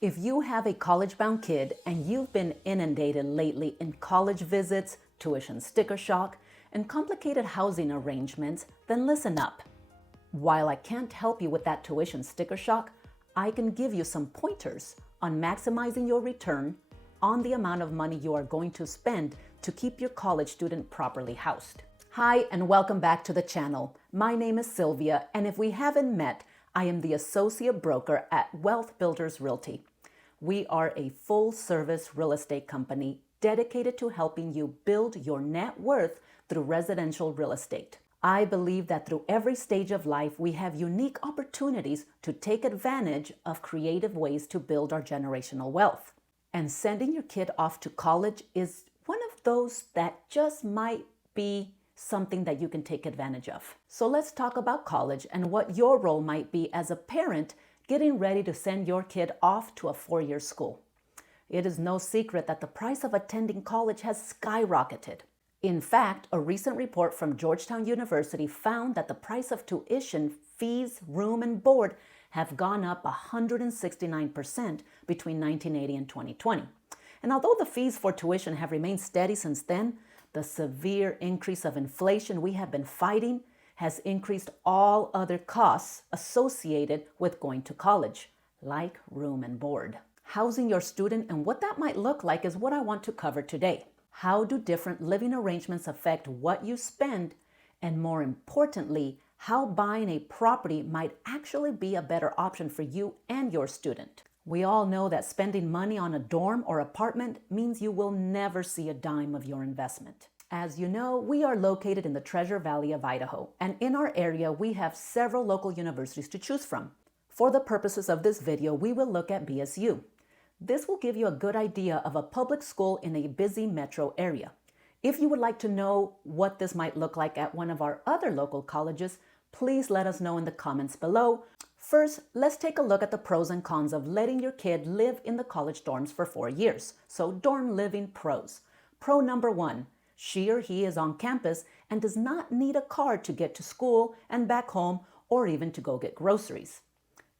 If you have a college-bound kid and you've been inundated lately in college visits, tuition sticker shock, and complicated housing arrangements, then listen up. While I can't help you with that tuition sticker shock, I can give you some pointers on maximizing your return on the amount of money you are going to spend to keep your college student properly housed. Hi, and welcome back to the channel. My name is Sylvia, and if we haven't met, I am the associate broker at Wealth Builders Realty. We are a full-service real estate company dedicated to helping you build your net worth through residential real estate. I believe that through every stage of life, we have unique opportunities to take advantage of creative ways to build our generational wealth. And sending your kid off to college is one of those that just might be something that you can take advantage of. So let's talk about college and what your role might be as a parent getting ready to send your kid off to a four-year school. It is no secret that the price of attending college has skyrocketed. In fact, a recent report from Georgetown University found that the price of tuition, fees, room, and board have gone up 169% between 1980 and 2020. And although the fees for tuition have remained steady since then, the severe increase of inflation we have been fighting has increased all other costs associated with going to college, like room and board. Housing your student and what that might look like is what I want to cover today. How do different living arrangements affect what you spend? And more importantly, how buying a property might actually be a better option for you and your student. We all know that spending money on a dorm or apartment means you will never see a dime of your investment. As you know, we are located in the Treasure Valley of Idaho, and in our area, we have several local universities to choose from. For the purposes of this video, we will look at BSU. This will give you a good idea of a public school in a busy metro area. If you would like to know what this might look like at one of our other local colleges, please let us know in the comments below. First, let's take a look at the pros and cons of letting your kid live in the college dorms for 4 years. So dorm living pros. Pro number 1, she or he is on campus and does not need a car to get to school and back home or even to go get groceries.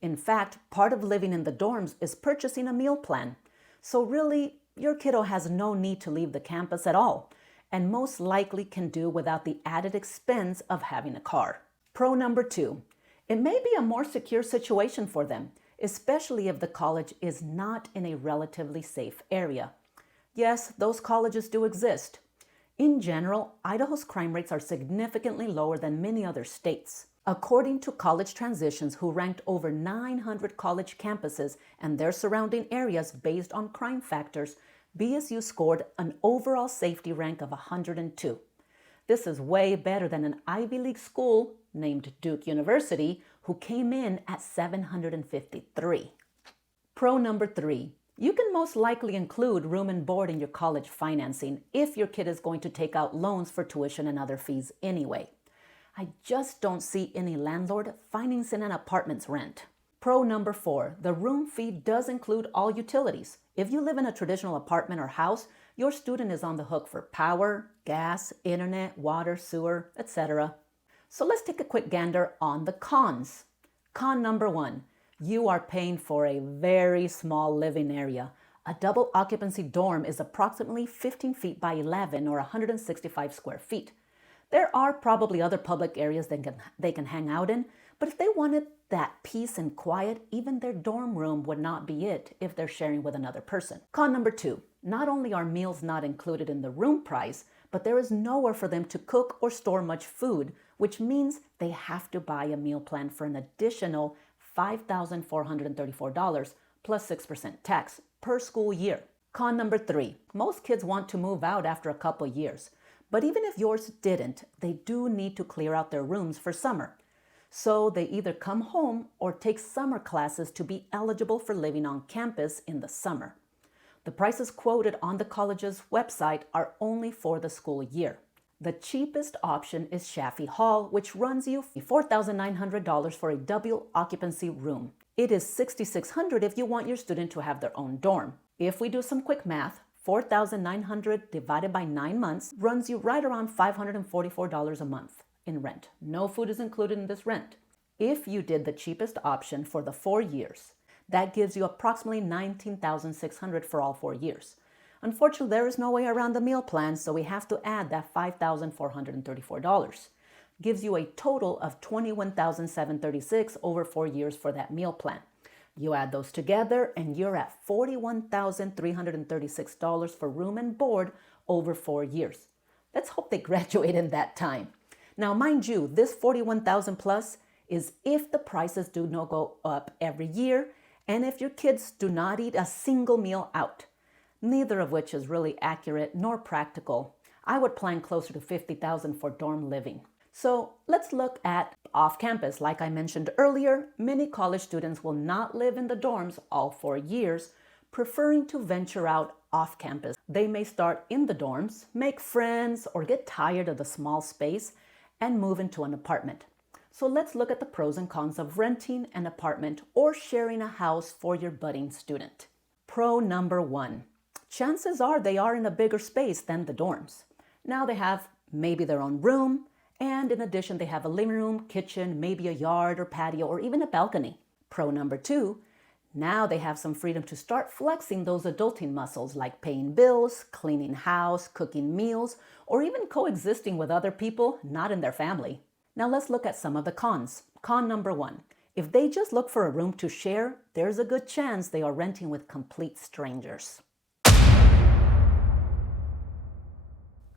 In fact, part of living in the dorms is purchasing a meal plan. So really, your kiddo has no need to leave the campus at all, and most likely can do without the added expense of having a car. Pro number 2, it may be a more secure situation for them, especially if the college is not in a relatively safe area. Yes, those colleges do exist. In general, Idaho's crime rates are significantly lower than many other states. According to College Transitions, who ranked over 900 college campuses and their surrounding areas based on crime factors, BSU scored an overall safety rank of 102. This is way better than an Ivy League school named Duke University, who came in at 753. Pro number 3, you can most likely include room and board in your college financing if your kid is going to take out loans for tuition and other fees anyway. I just don't see any landlord financing an apartment's rent. Pro number 4, the room fee does include all utilities. If you live in a traditional apartment or house, your student is on the hook for power, gas, internet, water, sewer, etc. So let's take a quick gander on the cons. Con number 1, you are paying for a very small living area. A double occupancy dorm is approximately 15 feet by 11 or 165 square feet. There are probably other public areas they can hang out in, but if they wanted that peace and quiet, even their dorm room would not be it if they're sharing with another person. Con number 2, not only are meals not included in the room price, but there is nowhere for them to cook or store much food, which means they have to buy a meal plan for an additional $5,434 plus 6% tax per school year. Con number 3, most kids want to move out after a couple years. But even if yours didn't, they do need to clear out their rooms for summer. So they either come home or take summer classes to be eligible for living on campus in the summer. The prices quoted on the college's website are only for the school year. The cheapest option is Chaffee Hall, which runs you $4,900 for a double occupancy room. It is $6,600 if you want your student to have their own dorm. If we do some quick math, $4,900 divided by 9 months runs you right around $544 a month in rent. No food is included in this rent. If you did the cheapest option for the 4 years, That gives you approximately $19,600 for all 4 years. Unfortunately, there is no way around the meal plan, so we have to add that $5,434. Gives you a total of $21,736 over 4 years for that meal plan. You add those together and you're at $41,336 for room and board over 4 years. Let's hope they graduate in that time. Now, mind you, this $41,000 plus is if the prices do not go up every year and if your kids do not eat a single meal out, neither of which is really accurate nor practical. I would plan closer to $50,000 for dorm living. So let's look at off-campus. Like I mentioned earlier, many college students will not live in the dorms all 4 years, preferring to venture out off-campus. They may start in the dorms, make friends, or get tired of the small space and move into an apartment. So let's look at the pros and cons of renting an apartment or sharing a house for your budding student. Pro number 1. Chances are they are in a bigger space than the dorms. Now they have maybe their own room, and in addition, they have a living room, kitchen, maybe a yard or patio, or even a balcony. Pro number 2, now they have some freedom to start flexing those adulting muscles like paying bills, cleaning house, cooking meals, or even coexisting with other people not in their family. Now let's look at some of the cons. Con number 1, if they just look for a room to share, there's a good chance they are renting with complete strangers.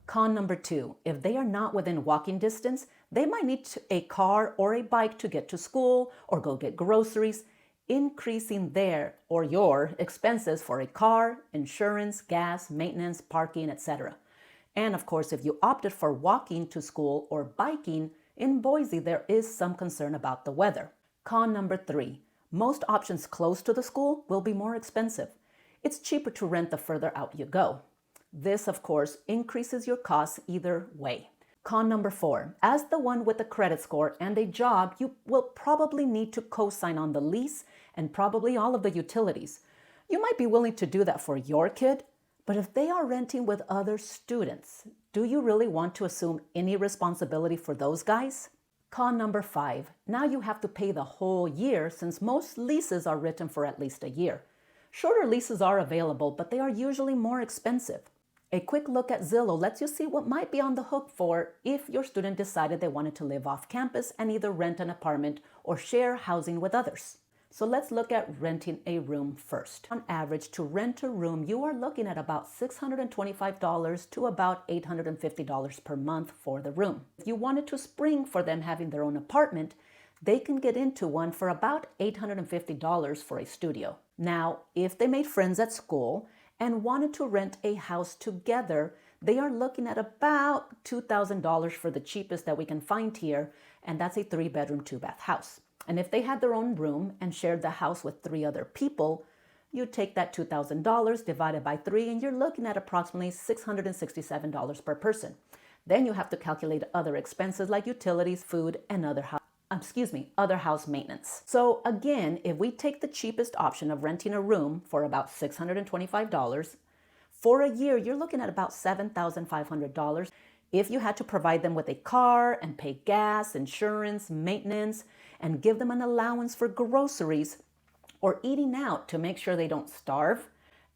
Con number 2, if they are not within walking distance, they might need a car or a bike to get to school or go get groceries, increasing their or your expenses for a car, insurance, gas, maintenance, parking, etc. And of course, if you opted for walking to school or biking, in Boise there is some concern about the weather. Con number 3, most options close to the school will be more expensive. It's cheaper to rent the further out you go. This, of course, increases your costs either way. Con number 4, as the one with a credit score and a job, you will probably need to co-sign on the lease and probably all of the utilities. You might be willing to do that for your kid, but if they are renting with other students, do you really want to assume any responsibility for those guys? Con number 5, now you have to pay the whole year since most leases are written for at least a year. Shorter leases are available, but they are usually more expensive. A quick look at Zillow lets you see what might be on the hook for if your student decided they wanted to live off campus and either rent an apartment or share housing with others. So let's look at renting a room first. On average, to rent a room, you are looking at about $625 to about $850 per month for the room. If you wanted to spring for them having their own apartment, they can get into one for about $850 for a studio. Now, if they made friends at school and wanted to rent a house together, they are looking at about $2,000 for the cheapest that we can find here, and that's a 3-bedroom, 2-bath house. And if they had their own room and shared the house with 3 other people, you take that $2,000 divided by 3, and you're looking at approximately $667 per person. Then you have to calculate other expenses like utilities, food, and other house maintenance. So again, if we take the cheapest option of renting a room for about $625, for a year, you're looking at about $7,500 if you had to provide them with a car and pay gas, insurance, maintenance, and give them an allowance for groceries or eating out to make sure they don't starve,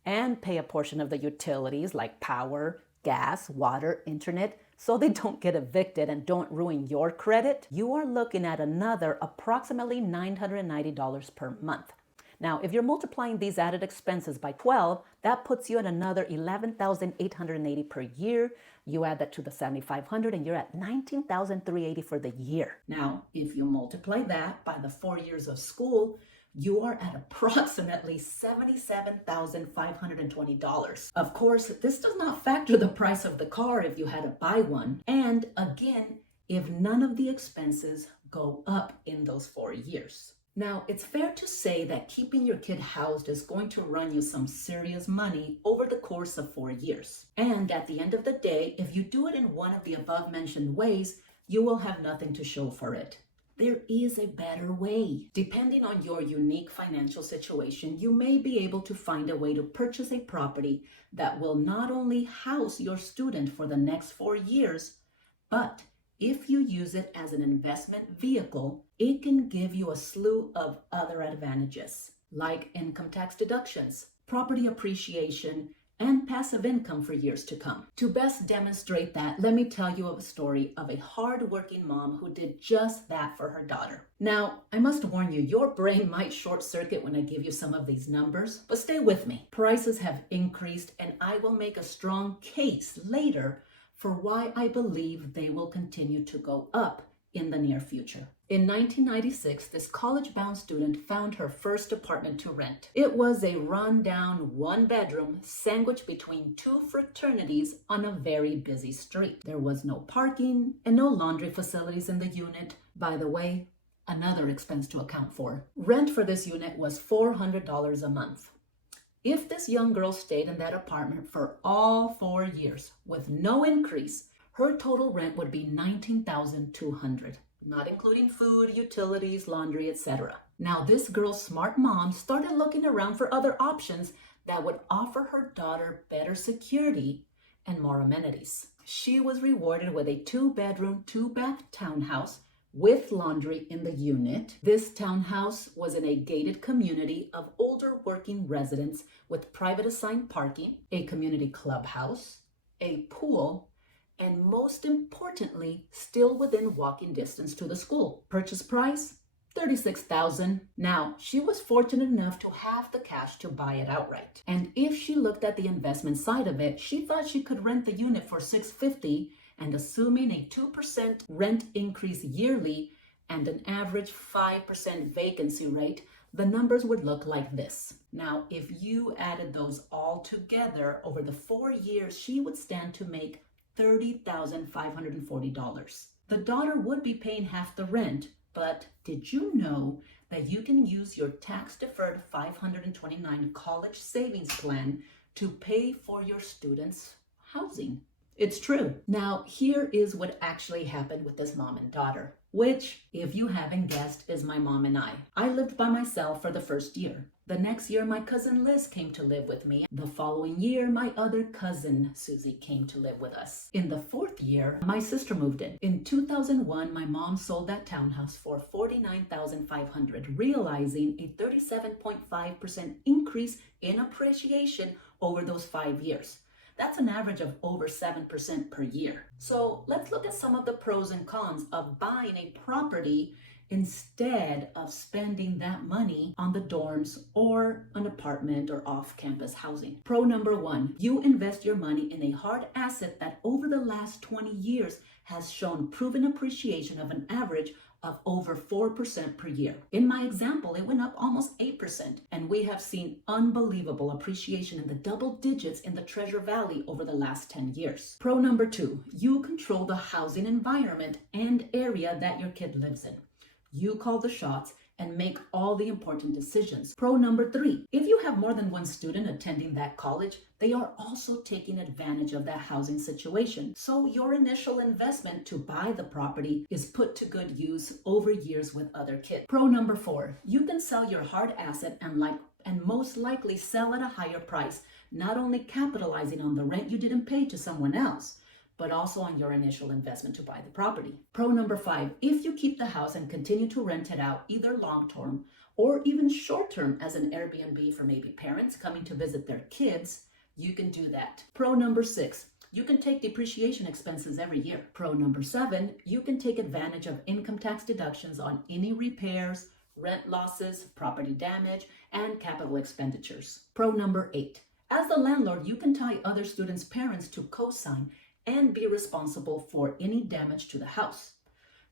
and pay a portion of the utilities like power, gas, water, internet, so they don't get evicted and don't ruin your credit. You are looking at another approximately $990 per month. Now, if you're multiplying these added expenses by 12, that puts you at another $11,880 per year. You add that to the $7,500 and you're at $19,380 for the year. Now, if you multiply that by the 4 years of school, you are at approximately $77,520. Of course, this does not factor the price of the car if you had to buy one. And again, if none of the expenses go up in those 4 years. Now, it's fair to say that keeping your kid housed is going to run you some serious money over the course of 4 years. And at the end of the day, if you do it in one of the above mentioned ways, you will have nothing to show for it. There is a better way. Depending on your unique financial situation, you may be able to find a way to purchase a property that will not only house your student for the next 4 years, but if you use it as an investment vehicle, it can give you a slew of other advantages. like income tax deductions, property appreciation, and passive income for years to come. To best demonstrate that, let me tell you a story of a hard-working mom who did just that for her daughter. Now, I must warn you, your brain might short circuit when I give you some of these numbers, but stay with me. Prices have increased, and I will make a strong case later for why I believe they will continue to go up in the near future. In 1996, this college-bound student found her first apartment to rent. It was a run-down one-bedroom sandwiched between two fraternities on a very busy street. There was no parking and no laundry facilities in the unit. By the way, another expense to account for. Rent for this unit was $400 a month. If this young girl stayed in that apartment for all 4 years with no increase, her total rent would be $19,200, not including food, utilities, laundry, etc. Now, this girl's smart mom started looking around for other options that would offer her daughter better security and more amenities. She was rewarded with a 2-bedroom, 2-bath townhouse with laundry in the unit. This townhouse was in a gated community of older working residents with private assigned parking, a community clubhouse, a pool, and most importantly, still within walking distance to the school. Purchase price, $36,000. Now, she was fortunate enough to have the cash to buy it outright. And if she looked at the investment side of it, she thought she could rent the unit for $650, and assuming a 2% rent increase yearly and an average 5% vacancy rate, the numbers would look like this. Now, if you added those all together over the 4 years, she would stand to make $30,540. The daughter would be paying half the rent, but did you know that you can use your tax-deferred 529 college savings plan to pay for your students' housing? It's true. Now, here is what actually happened with this mom and daughter, which, if you haven't guessed, is my mom and I. I lived by myself for the first year. The next year, my cousin Liz came to live with me. The following year, my other cousin Susie came to live with us. In the 4th year, my sister moved in. In 2001, my mom sold that townhouse for $49,500, realizing a 37.5% increase in appreciation over those 5 years. That's an average of over 7% per year. So let's look at some of the pros and cons of buying a property instead of spending that money on the dorms or an apartment or off-campus housing. Pro number 1, you invest your money in a hard asset that over the last 20 years has shown proven appreciation of an average of over 4% per year. In my example, it went up almost 8%, and we have seen unbelievable appreciation in the double digits in the Treasure Valley over the last 10 years. Pro number 2, you control the housing environment and area that your kid lives in. You call the shots and make all the important decisions. Pro number 3, if you have more than one student attending that college, they are also taking advantage of that housing situation. So your initial investment to buy the property is put to good use over years with other kids. Pro number 4, you can sell your hard asset and most likely sell at a higher price, not only capitalizing on the rent you didn't pay to someone else, but also on your initial investment to buy the property. Pro number 5, if you keep the house and continue to rent it out either long-term or even short-term as an Airbnb for maybe parents coming to visit their kids, you can do that. Pro number 6, you can take depreciation expenses every year. Pro number 7, you can take advantage of income tax deductions on any repairs, rent losses, property damage, and capital expenditures. Pro number 8, as the landlord, you can tie other students' parents to co-sign and be responsible for any damage to the house.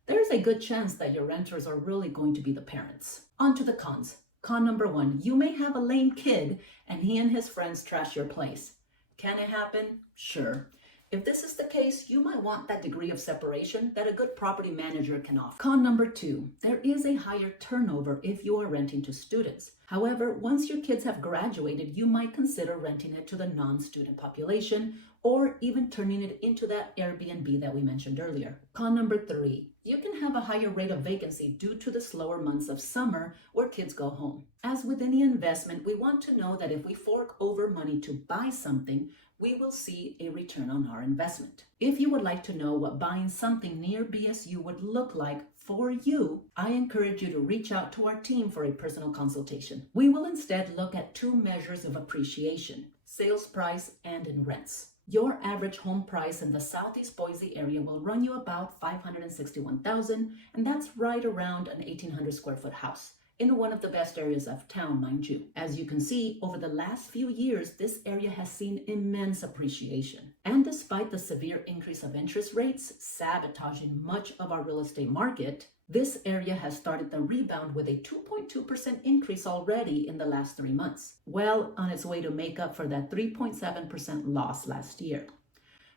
There's a good chance that your renters are really going to be the parents. On to the cons. Con number 1, you may have a lame kid and he and his friends trash your place. Can it happen? Sure. If this is the case, you might want that degree of separation that a good property manager can offer. Con number 2, there is a higher turnover if you are renting to students. However, once your kids have graduated, you might consider renting it to the non-student population or even turning it into that Airbnb that we mentioned earlier. Con number 3, you can have a higher rate of vacancy due to the slower months of summer where kids go home. As with any investment, we want to know that if we fork over money to buy something, we will see a return on our investment. If you would like to know what buying something near BSU would look like For you, I encourage you to reach out to our team for a personal consultation. We will instead look at two measures of appreciation: sales price and in rents. Your average home price in the Southeast Boise area will run you about $561,000, and that's right around an 1,800 square foot house in one of the best areas of town, mind you. As you can see, over the last few years, this area has seen immense appreciation. And despite the severe increase of interest rates sabotaging much of our real estate market, this area has started the rebound with a 2.2% increase already in the last 3 months, well on its way to make up for that 3.7% loss last year.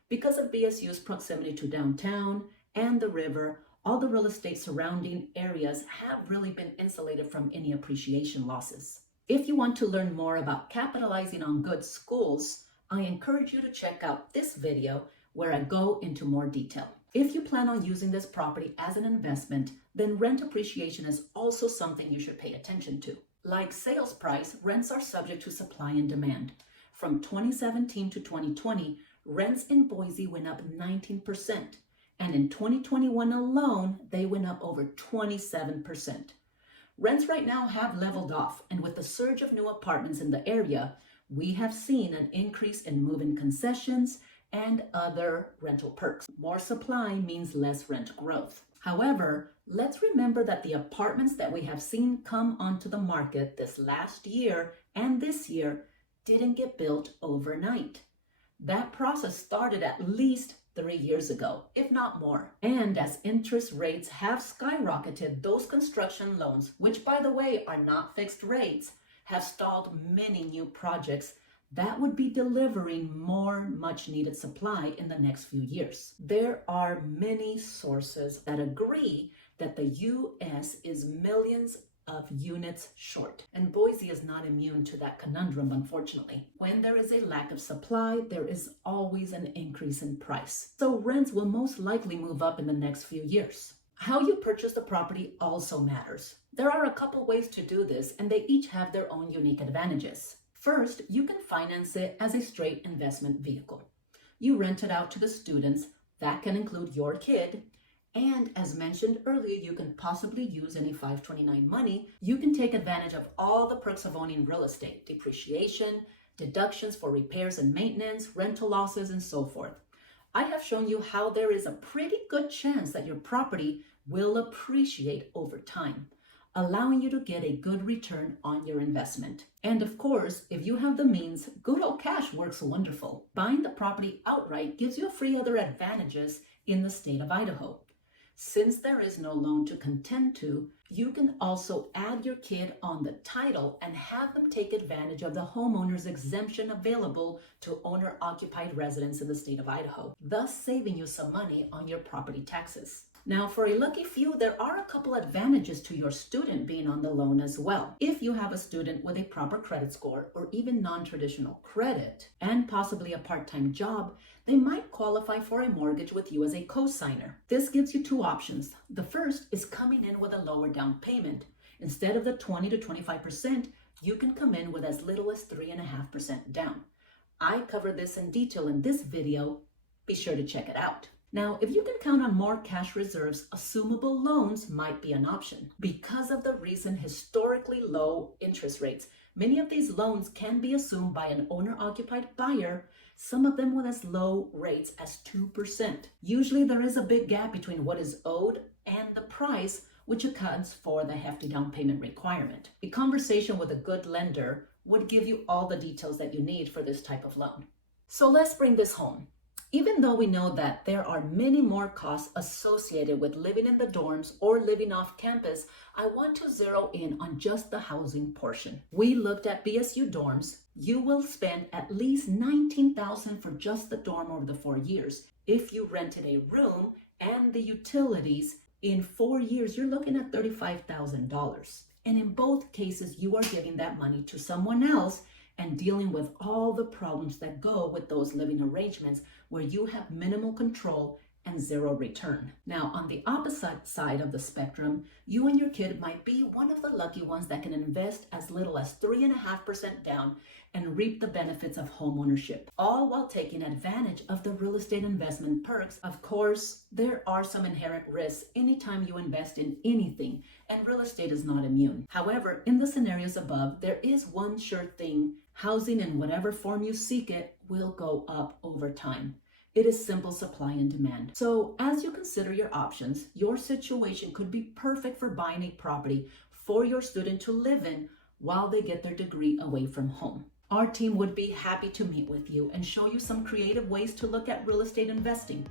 Because of BSU's proximity to downtown and the river, all the real estate surrounding areas have really been insulated from any appreciation losses. If you want to learn more about capitalizing on good schools, I encourage you to check out this video where I go into more detail. If you plan on using this property as an investment, then rent appreciation is also something you should pay attention to. Like sales price, rents are subject to supply and demand. From 2017 to 2020, rents in Boise went up 19%. And in 2021 alone, they went up over 27%. Rents right now have leveled off, and with the surge of new apartments in the area, we have seen an increase in move-in concessions and other rental perks. More supply means less rent growth. However, let's remember that the apartments that we have seen come onto the market this last year and this year didn't get built overnight. That process started at least 3 years ago, if not more. And as interest rates have skyrocketed, those construction loans, which by the way are not fixed rates, have stalled many new projects that would be delivering more much needed supply in the next few years. There are many sources that agree that the U.S. is millions of units short. And Boise is not immune to that conundrum, unfortunately. When there is a lack of supply, there is always an increase in price. So rents will most likely move up in the next few years. How you purchase the property also matters. There are a couple ways to do this, and they each have their own unique advantages. First, you can finance it as a straight investment vehicle. You rent it out to the students. That can include your kid. And as mentioned earlier, you can possibly use any 529 money. You can take advantage of all the perks of owning real estate: depreciation, deductions for repairs and maintenance, rental losses, and so forth. I have shown you how there is a pretty good chance that your property will appreciate over time, allowing you to get a good return on your investment. And of course, if you have the means, good old cash works wonderful. Buying the property outright gives you free other advantages in the state of Idaho. Since there is no loan to contend to, you can also add your kid on the title and have them take advantage of the homeowner's exemption available to owner-occupied residents in the state of Idaho, thus saving you some money on your property taxes. Now, for a lucky few, there are a couple advantages to your student being on the loan as well. If you have a student with a proper credit score or even non-traditional credit and possibly a part-time job, they might qualify for a mortgage with you as a co-signer. This gives you two options. The first is coming in with a lower down payment. Instead of the 20 to 25%, you can come in with as little as 3.5% down. I cover this in detail in this video. Be sure to check it out. Now, if you can count on more cash reserves, assumable loans might be an option. Because of the recent historically low interest rates, many of these loans can be assumed by an owner-occupied buyer, some of them with as low rates as 2%. Usually there is a big gap between what is owed and the price, which accounts for the hefty down payment requirement. A conversation with a good lender would give you all the details that you need for this type of loan. So let's bring this home. Even though we know that there are many more costs associated with living in the dorms or living off campus, I want to zero in on just the housing portion. We looked at BSU dorms. You will spend at least $19,000 for just the dorm over the 4 years. If you rented a room and the utilities, in 4 years, you're looking at $35,000. And in both cases, you are giving that money to someone else and dealing with all the problems that go with those living arrangements where you have minimal control and zero return. Now, on the opposite side of the spectrum, you and your kid might be one of the lucky ones that can invest as little as 3.5% down and reap the benefits of homeownership, all while taking advantage of the real estate investment perks. Of course, there are some inherent risks anytime you invest in anything, and real estate is not immune. However, in the scenarios above, there is one sure thing: housing in whatever form you seek it will go up over time. It is simple supply and demand. So as you consider your options, your situation could be perfect for buying a property for your student to live in while they get their degree away from home. Our team would be happy to meet with you and show you some creative ways to look at real estate investing.